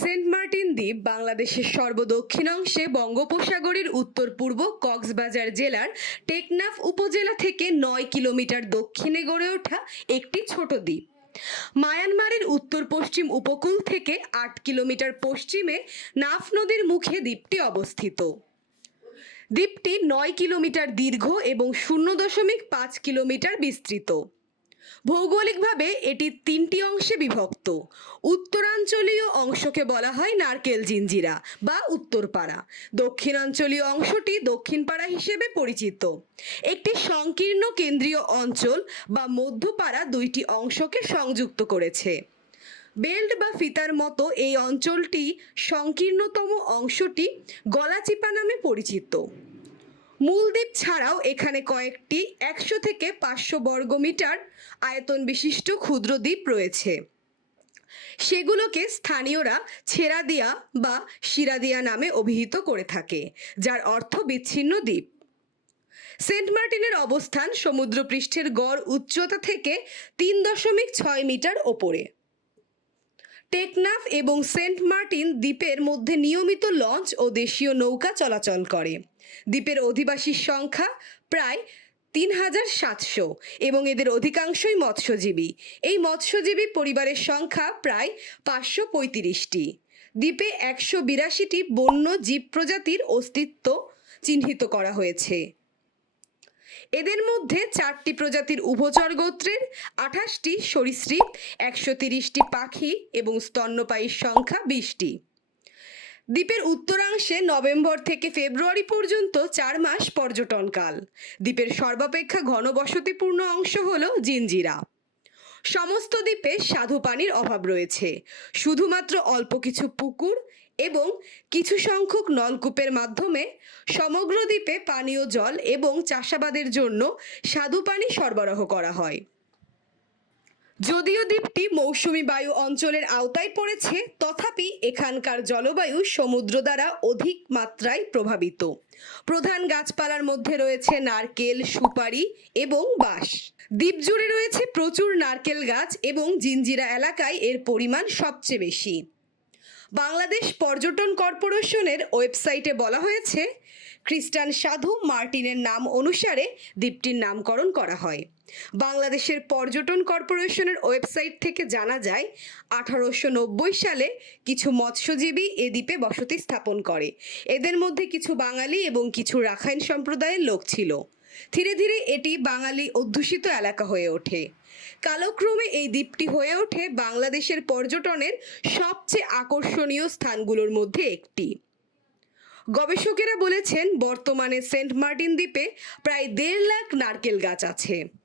Saint Martin দ্বীপ বাংলাদেশের সর্বদক্ষিণাংশে বঙ্গোপসাগরের উত্তর পূর্ব কক্সবাজার জেলার টেকনাফ উপজেলা থেকে নয় কিলোমিটার দক্ষিণে গড়ে ওঠা একটি ছোট দ্বীপ। মায়ানমারের উত্তর পশ্চিম উপকূল থেকে আট কিলোমিটার পশ্চিমে নাফ নদীর মুখে দ্বীপটি অবস্থিত। দ্বীপটি নয় কিলোমিটার দীর্ঘ এবং শূন্য দশমিক পাঁচ কিলোমিটার বিস্তৃত। ভৌগোলিকভাবে এটি তিনটি অংশে বিভক্ত। উত্তরাঞ্চলীয় অংশকে বলা হয় নারকেল জিঞ্জিরা বা উত্তরপাড়া। দক্ষিণাঞ্চলীয় অংশটি দক্ষিণপাড়া হিসেবে পরিচিত। একটি সংকীর্ণ কেন্দ্রীয় অঞ্চল বা মধ্যপাড়া দুইটি অংশকে সংযুক্ত করেছে। বেল্ট বা ফিতার মতো এই অঞ্চলটি সংকীর্ণতম অংশটি গলাচিপা নামে পরিচিত। মূল দ্বীপ ছাড়াও এখানে কয়েকটি একশো থেকে পাঁচশো বর্গমিটার আয়তন বিশিষ্ট ক্ষুদ্র দ্বীপ রয়েছে। সেগুলোকে স্থানীয়রা ছেড়াদিয়া বা শিরাদিয়া নামে অভিহিত করে থাকে, যার অর্থ বিচ্ছিন্ন দ্বীপ। সেন্ট মার্টিনের অবস্থান সমুদ্রপৃষ্ঠের গড় উচ্চতা থেকে তিন দশমিক ছয় মিটার ওপরে। টেকনাফ এবং সেন্ট মার্টিন দ্বীপের মধ্যে নিয়মিত লঞ্চ ও দেশীয় নৌকা চলাচল করে। দ্বীপের অধিবাসীর সংখ্যা প্রায় তিন হাজার সাতশো এবং এদের অধিকাংশই মৎস্যজীবী। এই মৎস্যজীবী পরিবারের সংখ্যা প্রায় পাঁচশো পঁয়ত্রিশটি। দ্বীপে একশো বিরাশিটি বন্য জীব প্রজাতির অস্তিত্ব চিহ্নিত করা হয়েছে। এদের মধ্যে চারটি প্রজাতির উভচর গোত্রের, আঠাশটি সরীসৃপ, একশো তিরিশটি পাখি এবং স্তন্যপায়ীর সংখ্যা বিশটি। দ্বীপের উত্তরাংশে নভেম্বর থেকে ফেব্রুয়ারি পর্যন্ত চার মাস পর্যটনকাল। দ্বীপের সর্বাপেক্ষা ঘনবসতিপূর্ণ অংশ হল জিঞ্জিরা সমস্ত দ্বীপে স্বাদু পানির অভাব রয়েছে। শুধুমাত্র অল্প কিছু পুকুর এবং কিছু সংখ্যক নলকূপের মাধ্যমে সমগ্র দ্বীপে পানীয় জল এবং চাষাবাদের জন্য স্বাদু পানি সরবরাহ করা হয়। যদিও দ্বীপটি মৌসুমি বায়ু অঞ্চলের আওতায় পড়েছে, তথাপি এখানকার জলবায়ু সমুদ্র দ্বারা অধিক মাত্রায় প্রভাবিত। প্রধান গাছপালার মধ্যে রয়েছে নারকেল, সুপারি এবং বাঁশ। দ্বীপ জুড়ে রয়েছে প্রচুর নারকেল গাছ এবং জিঞ্জিরা এলাকায় এর পরিমাণ সবচেয়ে বেশি। বাংলাদেশ পর্যটন কর্পোরেশনের ওয়েবসাইটে বলা হয়েছে, খ্রিস্টান সাধু মার্টিনের নাম অনুসারে দ্বীপটির নামকরণ করা হয়। বাংলাদেশের পর্যটন কর্পোরেশনের ওয়েবসাইট থেকে জানা যায়, আঠারোশো নব্বই সালে কিছু মৎস্যজীবী এ দ্বীপে বসতি স্থাপন করে। এদের মধ্যে কিছু বাঙালি এবং কিছু রাখাইন সম্প্রদায়ের লোক ছিল। ধীরে ধীরে এটি বাঙালি অধ্যুষিত এলাকা হয়ে ওঠে। কালক্রমে এই দ্বীপটি হয়ে ওঠে বাংলাদেশের পর্যটনের সবচেয়ে আকর্ষণীয় স্থানগুলোর মধ্যে একটি। গবেষকেরা বলেছেন, বর্তমানে সেন্ট মার্টিন দ্বীপে প্রায় দেড় লাখ নারকেল গাছ আছে।